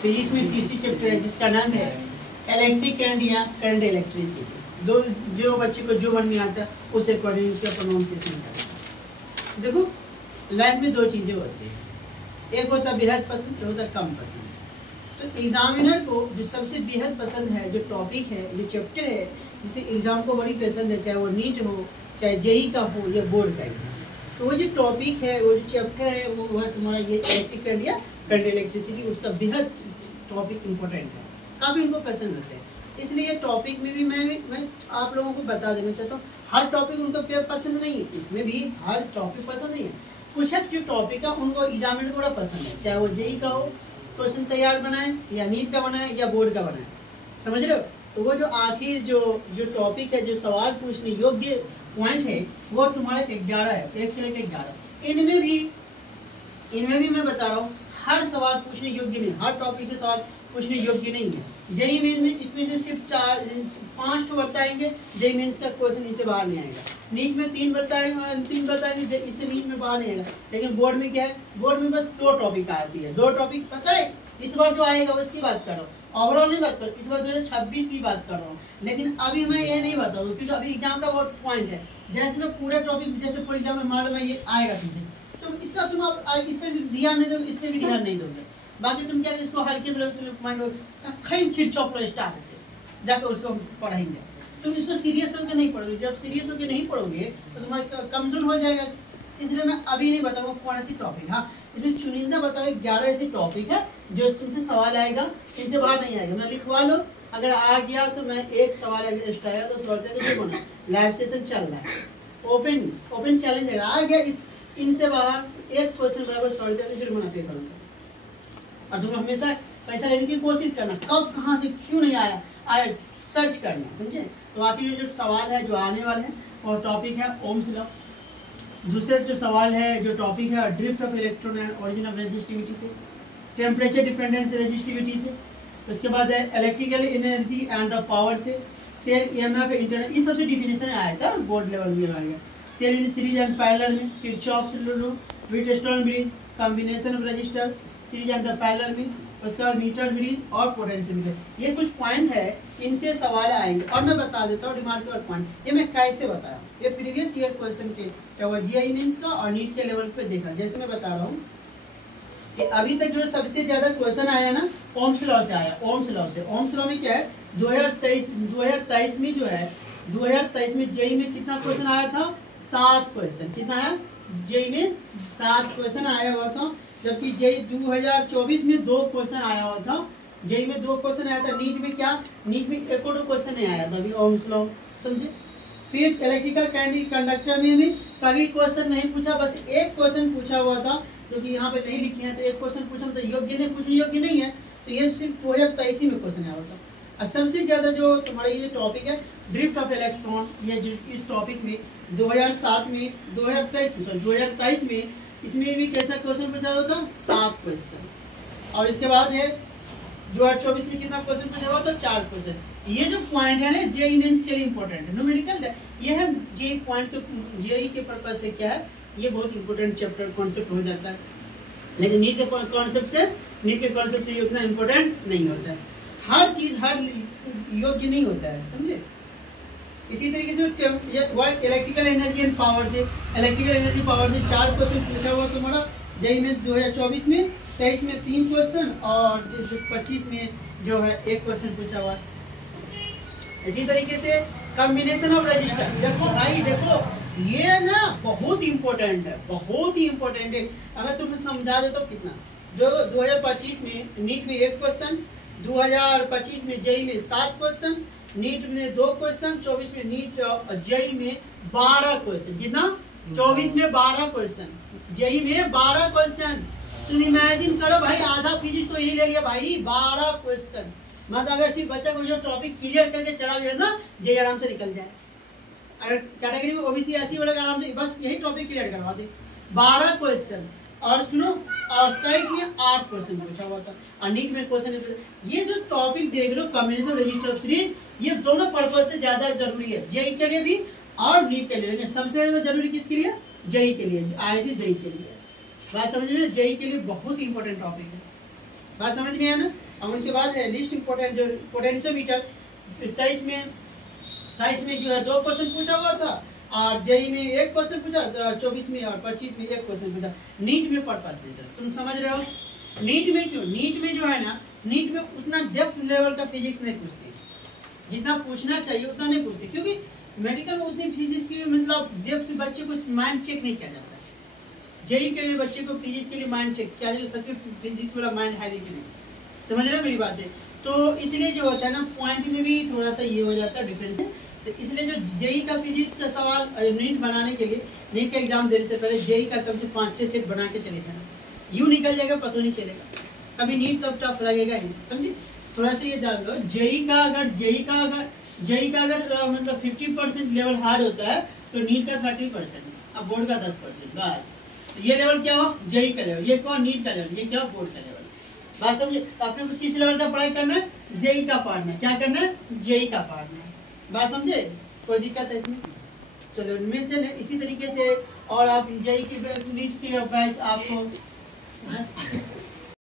Physics में तीसरी chapter है जिसका नाम है इलेक्ट्रिक करंट या करंट इलेक्ट्रिसिटी। दो जो बच्चे को जो मन में आता है उस अकॉर्डिंग उसका प्रोनाउंसिएशन करें। देखो लाइफ में दो चीज़ें होती हैं, एक होता है बेहद पसंद, एक होता है कम पसंद। तो एग्जामिनर को जो सबसे बेहद पसंद है, जो टॉपिक है, जो चैप्टर है, जिसे एग्जाम को बड़ी पसंद है, चाहे वो नीट हो, चाहे जेई का हो या बोर्ड का ही हो, तो वो जो टॉपिक है, वो जो चैप्टर है, वो है तुम्हारा ये इलेक्ट्रिक करंट या करंट इलेक्ट्रिसिटी। उसका बेहद टॉपिक इम्पोर्टेंट है, काफ़ी उनको पसंद होते हैं। इसलिए टॉपिक में भी मैं आप लोगों को बता देना चाहता हूँ, हर टॉपिक उनको पसंद नहीं है, इसमें भी हर टॉपिक पसंद नहीं है। कुछ जो टॉपिक है उनको एग्जामिनर को बड़ा पसंद है, चाहे वो जेई का हो, क्वेश्चन तैयार बनाए, या नीट का बनाए, या बोर्ड का बनाए, समझ रहे हो। तो वो जो आखिर जो टॉपिक है, जो सवाल पूछने योग्य पॉइंट है, वो तुम्हारे 11 है, 1 से लेकर 11। इनमें भी मैं बता रहा हूँ, हर सवाल पूछने योग्य नहीं, हर टॉपिक से सवाल पूछने योग्य नहीं है। जेई मेन में इसमें से सिर्फ 5 बताएंगे, जेई मेंस का क्वेश्चन इससे बाहर नहीं आएगा। नीट में 3 बताएंगे, इससे नीट में बाहर नहीं आएगा। लेकिन बोर्ड में क्या है, बोर्ड में बस 2 टॉपिक आती है, 2 टॉपिक पता है। इस बार जो आएगा उसकी बात कर रहा हूँ, ओवरऑल नहीं बात कर, इस बार 2026 की बात कर रहा हूँ। लेकिन अभी मैं ये नहीं बताऊँ क्योंकि अभी एग्जाम का वो पॉइंट है। जैसे मैं पूरा टॉपिक, जैसे फॉर एग्जाम्पल मान लो मैं ये आएगा तुझे, तो इसका तुम आप इस पर ध्यान नहीं दोगे, इस पर भी ध्यान नहीं दोगे। बाकी तुम क्या इसको हल्के में लोगे, माइंड खींच चौपड़ा स्टार्ट होते जाकर उसको पढ़ेंगे। तुम इसको सीरियस होकर नहीं पढ़ोगे, जब सीरियस होकर नहीं पढ़ोगे तो तुम्हारा कमजोर हो जाएगा। इसलिए मैं अभी नहीं बताऊंगा कौन सी टॉपिक। हाँ, इसमें चुनिंदा बताओ 11 ऐसे टॉपिक है जो तुमसे सवाल आएगा, इनसे बाहर नहीं आएगा। मैं लिखवा लो, अगर आ गया तो मैं एक सवाल एक्स्ट्रा आएगा तो सॉल्व करके लाइव सेशन चल रहा है, ओपन चैलेंज है, आ गया इनसे बाहर एक क्वेश्चन बराबर सॉल्व करके फिर मना पे करूँगा। और तुम हमेशा पैसा लेने की कोशिश करना, कब कहाँ से क्यों नहीं आया सर्च करना, समझे। तो आखिर जो सवाल है जो आने वाले हैं वो टॉपिक है ओम्स लॉ। दूसरा जो सवाल है, जो टॉपिक है drift of electron and origin of resistivity से, टेम्परेचर डिपेंडेंस रेजिस्टिविटी से। उसके बाद है electrical energy and the power से, सेल ईएमएफ इंटरनल, इस सबसे डिफिनेशन आया था बोर्ड लेवल में आएगा। Cell in series and parallel में, Kirchhoff law, Wheatstone bridge, combination of resistor, series and the parallel में, उसके बाद मीटर ब्रिज और पोटेंशियोमीटर। ये कुछ पॉइंट है, इनसे सवाल आएंगे। और मैं बता देता हूँ रिमार्केबल पॉइंट, ये मैं कैसे बताया, ये प्रीवियस ईयर क्वेश्चन के, चाहे वो जेईई मेंस का और नीट के लेवल पे देखा। जैसे मैं बता रहा हूँ कि अभी तक जो सबसे ज्यादा क्वेश्चन आया ना, ओम्स लॉ से आया। ओम्स लॉ से, ओम्स लॉ में क्या है, 2023 में जो है, 2023 में जेईई में कितना क्वेश्चन आया था, 7 क्वेश्चन। कितना है जेईई में, 7 क्वेश्चन आया हुआ था। जबकि जेई 2024 में 2 क्वेश्चन आया हुआ था, जेई में 2 क्वेश्चन आया था। नीट में क्या, नीट में 1 क्वेश्चन नहीं आया था अभी ओम्स लॉ, समझे। फिर इलेक्ट्रिकल कंडक्टर में भी कभी क्वेश्चन नहीं पूछा, बस 1 क्वेश्चन पूछा हुआ था जो कि यहाँ पे नहीं लिखे हैं। तो 1 क्वेश्चन पूछा मतलब योग्य नहीं, पूछने योग्य नहीं है, तो ये सिर्फ 2023 में क्वेश्चन आया हुआ था। और सबसे ज़्यादा जो तुम्हारा ये टॉपिक है ड्रिफ्ट ऑफ इलेक्ट्रॉन, ये इस टॉपिक में 2023 में इसमें भी कैसा क्वेश्चन पूछा हुआ था, 7 क्वेश्चन। और इसके बाद है 2024 में कितना क्वेश्चन पूछा हुआ था, 4 क्वेश्चन। ये जो पॉइंट है ना जेईई मेंस के लिए इंपॉर्टेंट है, न्यूमेरिकल ये है जेईई पॉइंट। तो जेईई के पर्पज से क्या है, ये बहुत इंपॉर्टेंट चैप्टर कॉन्सेप्ट हो जाता है। लेकिन नीट के कॉन्सेप्ट से ये उतना इंपॉर्टेंट नहीं होता है। हर चीज हर योग्य नहीं होता है, समझे। इसी तरीके से इलेक्ट्रिकल एनर्जी एंड पावर से, इलेक्ट्रिकल एनर्जी पावर से 4 क्वेश्चन पूछा हुआ तुम्हारा जेईई मेंस 2024 में, 23 में 3 क्वेश्चन और 25 में जो है 1 क्वेश्चन पूछा हुआ। इसी तरीके से कॉम्बिनेशन ऑफ रजिस्टर, देखो भाई देखो, ये ना बहुत इंपॉर्टेंट है, बहुत ही इंपॉर्टेंट है। अगर तुम्हें समझा दे तो कितना, जो 2025 में नीट में 1 क्वेश्चन, 2025 में जेईई में 7 क्वेश्चन, नीट में 2 क्वेश्चन, 24 में नीट जेईई में 12 क्वेश्चन। कितना, 24 में 12 क्वेश्चन, जेईई में 12 क्वेश्चन। तुम इमेजिन करो भाई, आधा फिजिक्स तो यही ले लिया भाई, 12 क्वेश्चन। मतलब अगर सिर्फ बच्चा को जो टॉपिक क्लियर करके चला गया ना, जेईई आराम से निकल जाए। अगर कैटेगरी में ओबीसी ऐसी वाला आराम से बस यही टॉपिक क्लियर करवा दे, 12 क्वेश्चन। और सुनो, और 23 में 8 क्वेश्चन पूछा हुआ था। और नीट में क्वेश्चन, ये जो टॉपिक देख लो कॉम्बिनेशन रजिस्टर ऑफ सीरीज, ये दोनों पर्पज से ज्यादा जरूरी है, जेईई के लिए भी और नीट के लिए। लेकिन सबसे ज्यादा जरूरी किसके लिए, जेईई के लिए, आईआईटी जेईई के लिए। बात समझ में, जेईई के लिए बहुत इंपॉर्टेंट टॉपिक है। बात समझ में आया ना। और उनके बाद है लिस्ट इम्पोर्टेंट जो पोटेंशियोमीटर 23 में जो है 2 क्वेश्चन पूछा हुआ था, और जेई में 1 क्वेश्चन पूछा, 24 में और 25 में 1 क्वेश्चन पूछा। नीट में पर्पस नहीं था, तुम समझ रहे हो? नीट में क्यों? नीट में जो है ना, नीट में उतना डेप्थ लेवल का फिजिक्स नहीं पूछते, जितना पूछना चाहिए उतना नहीं पूछते, क्योंकि मेडिकल में उतनी फिजिक्स की मतलब डेप्थ बच्चे को माइंड चेक नहीं किया जाता है। जेई के लिए बच्चे को फिजिक्स के लिए माइंड चेक किया जाए, सच में फिजिक्स वाला माइंड है कि नहीं, समझ रहे हो मेरी बात है? तो इसलिए जो होता है ना, पॉइंट में भी थोड़ा सा ये हो जाता है डिफरेंस। तो इसलिए जो जेई का फिजिक्स का सवाल नीट बनाने के लिए, नीट का एग्जाम देने से पहले जेई का कम से 5-6 सेट बना के चले जाना, यूँ निकल जाएगा पता नहीं चलेगा, कभी नीट तब टफ लगेगा ही, समझे? थोड़ा सा ये जान लो, जेई का अगर मतलब 50% लेवल हार्ड होता है तो नीट का 30%, अब बोर्ड का 10%, बस। तो ये लेवल क्या हो? जेई का लेवल, ये कौन? नीट का लेवल, ये क्या? बोर्ड का लेवल। बात समझे? आपने को किस लेवल का पढ़ाई करना है? जेई का पढ़ना है। क्या करना है? जेई का पढ़ना है। बात समझे? कोई दिक्कत है इसमें? चलो मिलते हैं इसी तरीके से, और आप जेई की नीट की बैच आपको